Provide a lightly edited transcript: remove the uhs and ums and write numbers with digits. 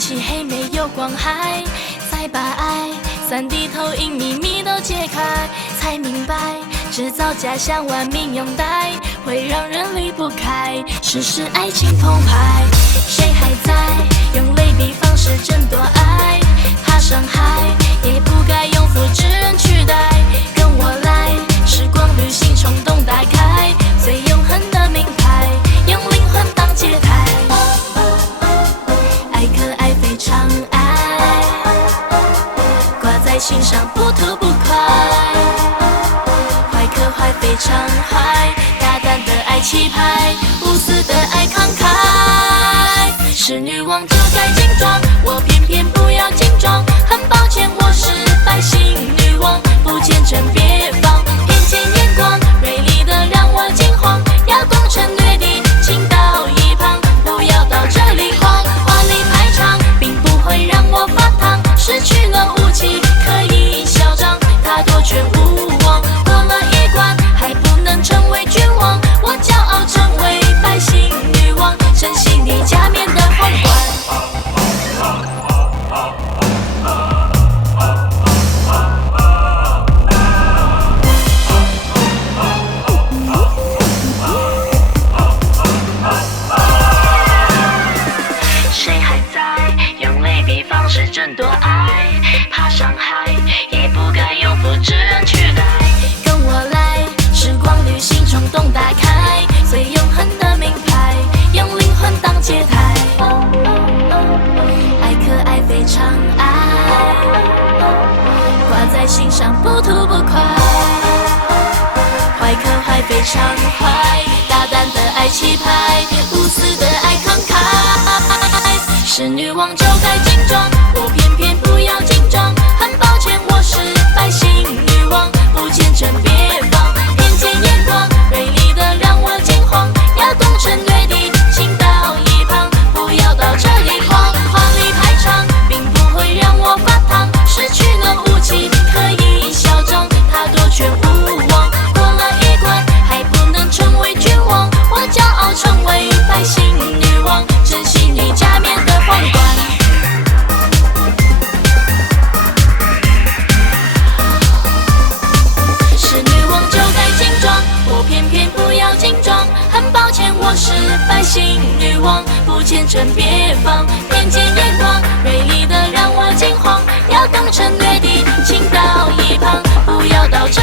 漆黑没有光害，再把爱3D 投影秘密都揭开，才明白制造假象玩命拥戴，会让人离不开，时时爱情澎湃。谁还在用类比方式争夺爱？怕伤害，也不该用复制人取代。跟我来，时光旅行冲动打开，最永恒的名牌，用灵魂当节台。爱可爱非常爱，挂在心上不吐不快。坏可坏非常坏，大胆的爱气派，无私的爱慷慨。是女王就该精装，我偏偏不要精装。很抱歉，我是白姓女王，不见真别放，偏见眼光锐利的让我惊慌。要攻城略地，请到一旁，不要到这里晃。华丽排场并不会让我发烫，失去了武器可以嚣张，他多权无望，过了一关还不能成为君王。我骄傲成为白姓女王，珍惜你加冕的皇冠。谁还在用类比方式争夺爱？怕伤害，也不该用复制人取代。跟我来，时光旅行冲动打开，最永恒的名牌，用灵魂当节台。爱可爱非常爱，挂在心上不吐不快。坏可坏非常坏，大胆的爱气派，无私的爱慷慨。是女王就该精装，我偏偏不要精装。很抱歉，我是白姓女王，不见真别放，偏见眼光锐利的让我惊慌。要攻城略地，请到一旁，不要到这里晃。华丽排场并不会让我发烫，失去了武器可以嚣张，他多权无望，过了一关还不能成为君王。我骄傲成为白姓女王，珍惜你加冕的皇冠。是女王就该精装，我偏偏不要精装。很抱歉，我是白姓女王，不见真别放，偏见眼光锐利的让我惊慌。要攻城略地，请到一旁，不要到这